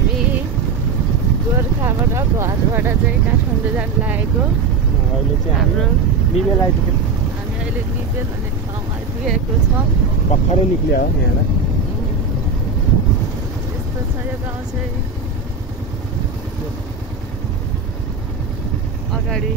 हामी गोर्खाबाट घरबाट चाहिँ काठमाडौँ जान लागेको। अहिले चाहिँ हाम्रो निबेल आइपुग्यो। हामी अहिले निबेल भन्ने ठाउँमा आइपुगेको छौँ। भर्खरै निक्लियो हो यहाँबाट। यस्तो छ यो गाउँ चाहिँ। अगाडि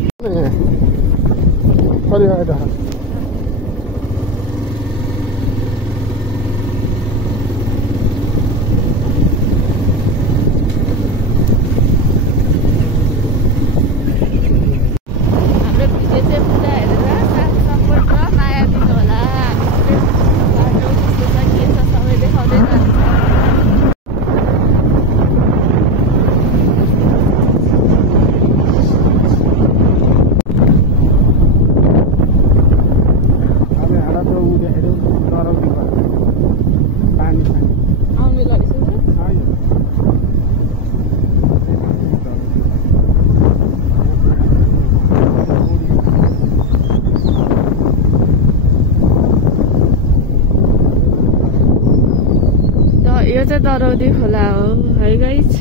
यो चाहिँ दरौदी खोला हो है गाइस।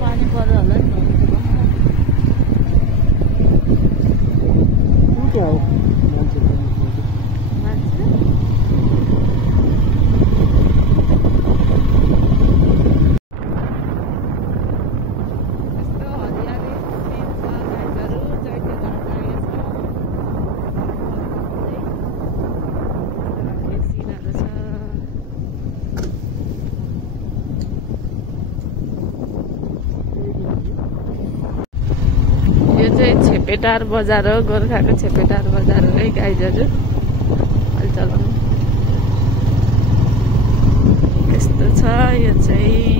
पानी पर्यो होला नि। छेपेटार बजार हो, गोर्खाको छेपेटार बजार हो है गाइजहरू। अहिले चलाउनु यस्तो छ यो चाहिँ।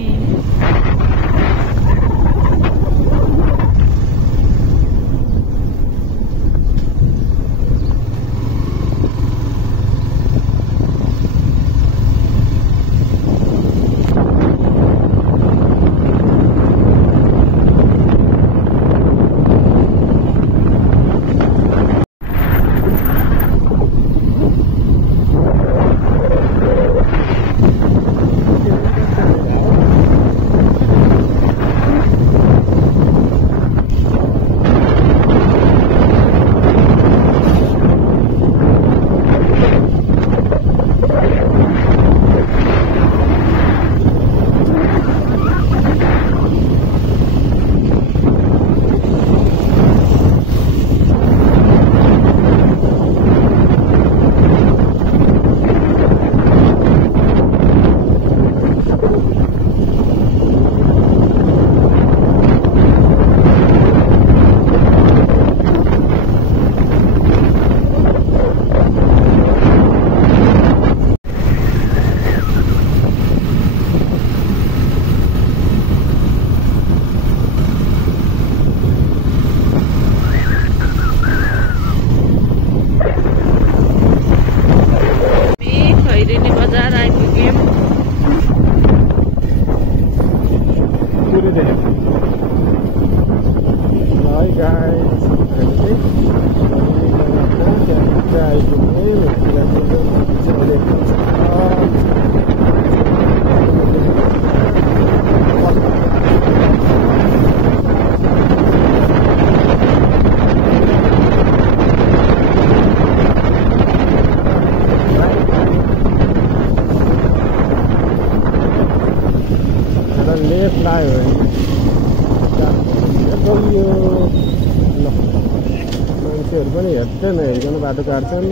मान्छेहरू पनि हेर्छन्, हेरिकन बाटो काट्छन्।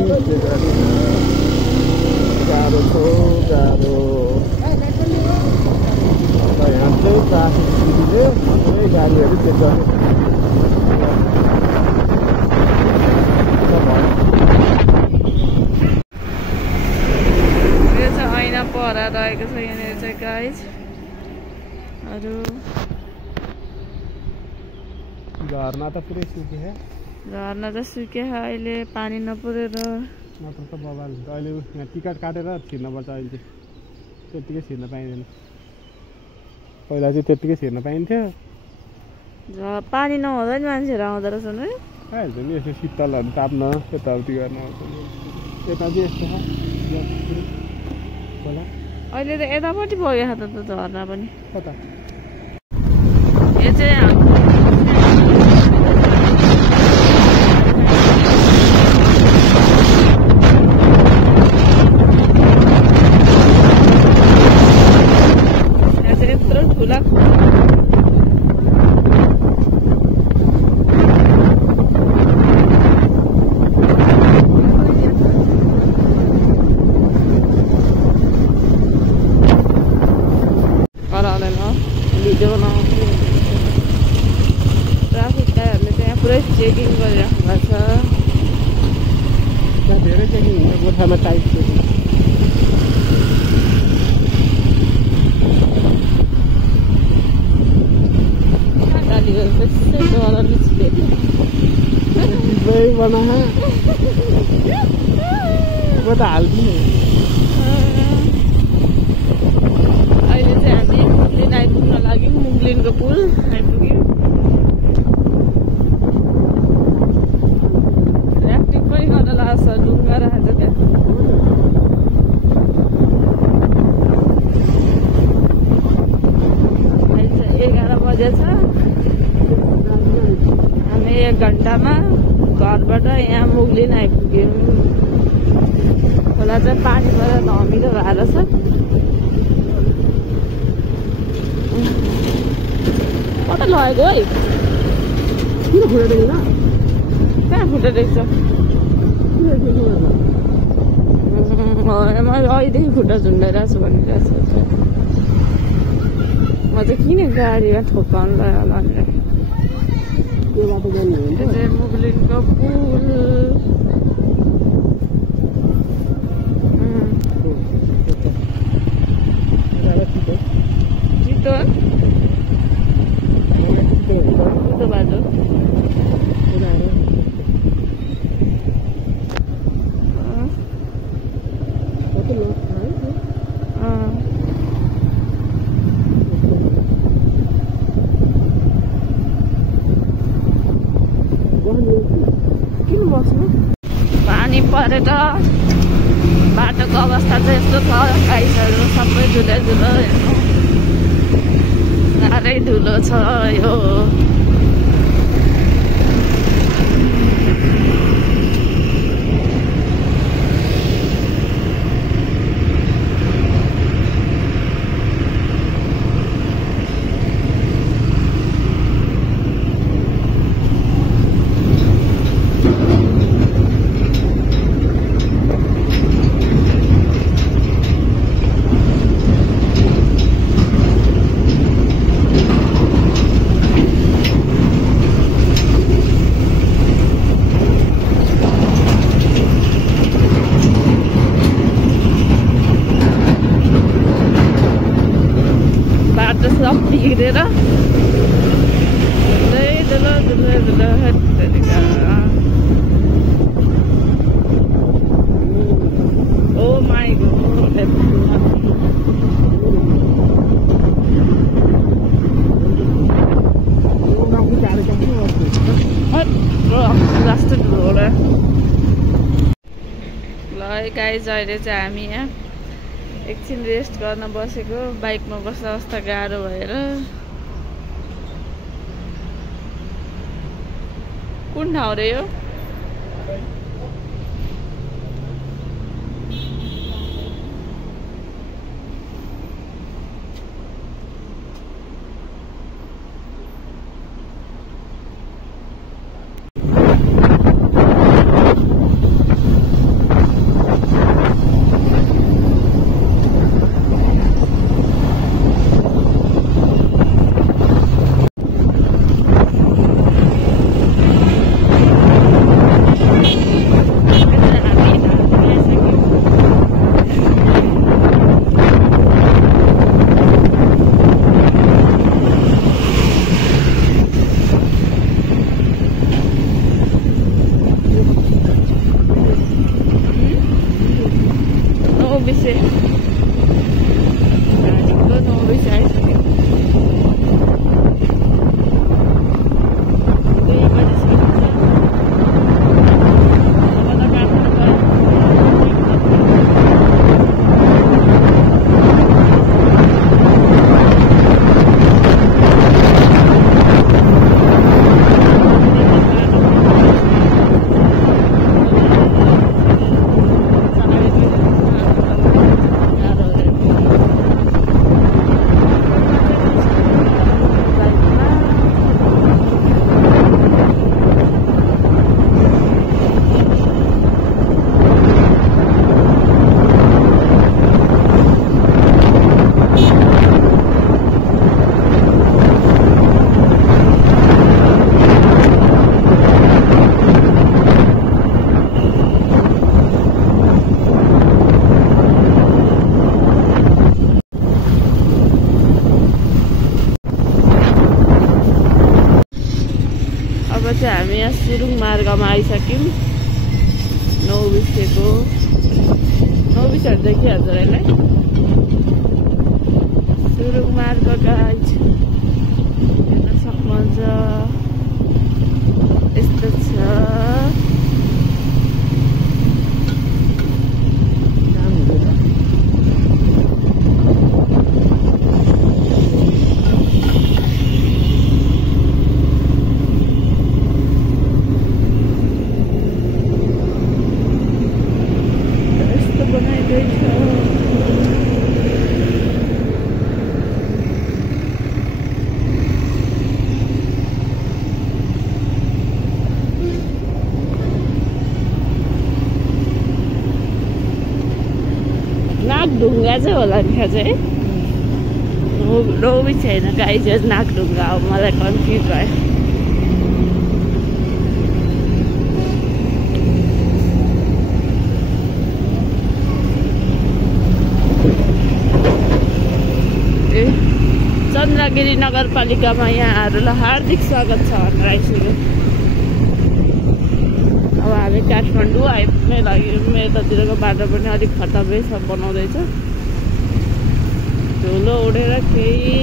गाह्रो छ गाह्रो। यहाँ चाहिँ ट्राफिक स्थितिले सबै गाडीहरू चेक गर्ने। यो चाहिँ ऐना पहरा रहेको छ यहाँनिर चाहिँ गाइज। अरू घरमा त पुरै सुके है। घरमा त सुके अहिले पानी नपरेर नत्र त बबाल हुन्छ। अहिले यहाँ टिकट काटेर छिर्नुपर्छ। अहिले चाहिँ त्यत्तिकै छिर्न पाइँदैन। पहिला चाहिँ त्यत्तिकै छिर्न पाइन्थ्यो। पानी नहुँदा नि मान्छेहरू आउँदो रहेछ नि। आइहाल्छ नि यसो शीतलहरू ताप्न यताउति गर्न आउँछ। यता चाहिँ यस्तो छ। होला अहिले त यतापट्टि पुगेको छ त झर्ना पनि कता यो चाहिँ हाम्रो यहाँ चाहिँ यत्रो ठुला भिडियो बनाउँछु ट्राफिक गाडीहरूले त्यहाँ पुरै चेकिङ गरिराख्नु भएको छ त्यहाँ धेरै चेकिङ हुन्छ गोर्खामा टाइट चेकिङ गाडी त्यसै डर निस्कियो बना म त हाल्दिनँ अहिले चाहिँ हामी मुगलिन आइपुग्न लाग्यौँ मुगलिनको पुल आइपुग्यौँ राफ्टिङ पनि गर्न लाग्छ डुङ्गा राखेको छ त्यहाँ अहिले चाहिँ 11 बजेछ हामी 1 घन्टामा घरबाट यहाँ मुगलिन आइपुग्यौँ खोला चाहिँ पानीबाट धमिलो भएर छ कता लगेको है किन खुट्टा देख्दैन कहाँ खुट्टा देख्छ मैले अहिलेदेखि खुट्टा झुन्डाइरहेको छु भनिरहेको छु म चाहिँ किन गाडीमा ठोक्काउनु लाग्यो होला भनेर त्यो बाटो जाने हो यो चाहिँ मुगलिनको पुल चितवन उतो बाटो किन बस्नु पानी परेर बाटोको अवस्था चाहिँ यस्तो छ गाइसहरू सबै धुलो धुलो हेर्नु साह्रै धुलो छ यो सब बिग्रेर ओ माई गॉड रास्ता ठुलो होला ल गाइज अहिले चाहिँ हामी यहाँ एकछिन रेस्ट गर्न बसेको बाइकमा बस्दा बस्दा गाह्रो भएर कुन ठाउँ रे यो सुरुङ मार्गमा आइसक्यौँ। नौबिसेको 9 देखिहाल्छ र यसलाई। सुरुङ मार्ग गाइज हेर्न सक्नुहुन्छ। यस्तो छ। नागढुङ्गा चाहिँ होला नि चाहिँ नौबिस छैन गाइज नागढुङ्गा हो। मलाई कन्फ्युज भयो। चन्द्रगिरी नगरपालिकामा यहाँहरूलाई हार्दिक स्वागत छ भनेर आइसक्यो। अब हामी काठमाडौँ आइपुग्नै लाग्यो। यतातिरको बाटो पनि अलिक खतमै सब बनाउँदैछ। धुलो उडेर केही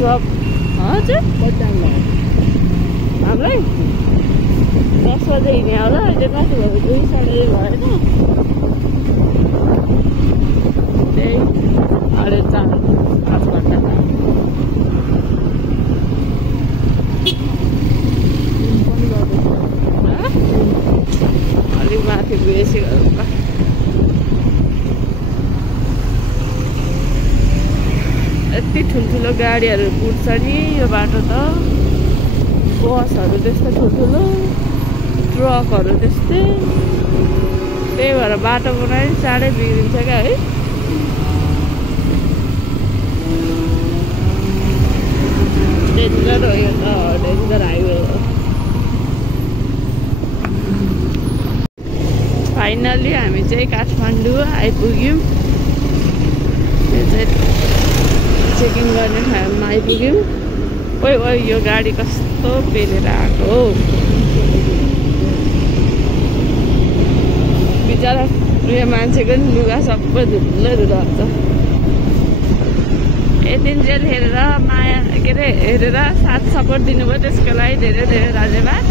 सब हजुर हामीलाई 10 बजे हिँड्यो होला। अहिले कति भयो? 2 साढे भएन। त्यही 4.5 घन्टा अलिक माथि बेसी गर्नु। यति ठुल्ठुलो गाडीहरू कुद्छ नि यो बाटो त। बसहरू त्यस्तो ठुल्ठुलो, ट्रकहरू त्यस्तै। त्यही भएर बाटो बनाइ चाँडै बिग्रिन्छ क्या है। डेन्जर हो यो त, डेन्जर हाइवे हो। फाइनल्ली हामी चाहिँ काठमाडौँ आइपुग्यौँ। यो चाहिँ चेकिङ गर्ने ठाउँमा आइपुग्यौँ। ओइ यो गाडी कस्तो पेलेर आएको हो बिचरा। उयो मान्छेको नि लुगा सबै धुलै धुलो हुन्छ। यतिन्जेल हेरेर माया के अरे हेरेर साथ सपोर्ट दिनुभयो त्यसको लागि धेरै धेरै धन्यवाद।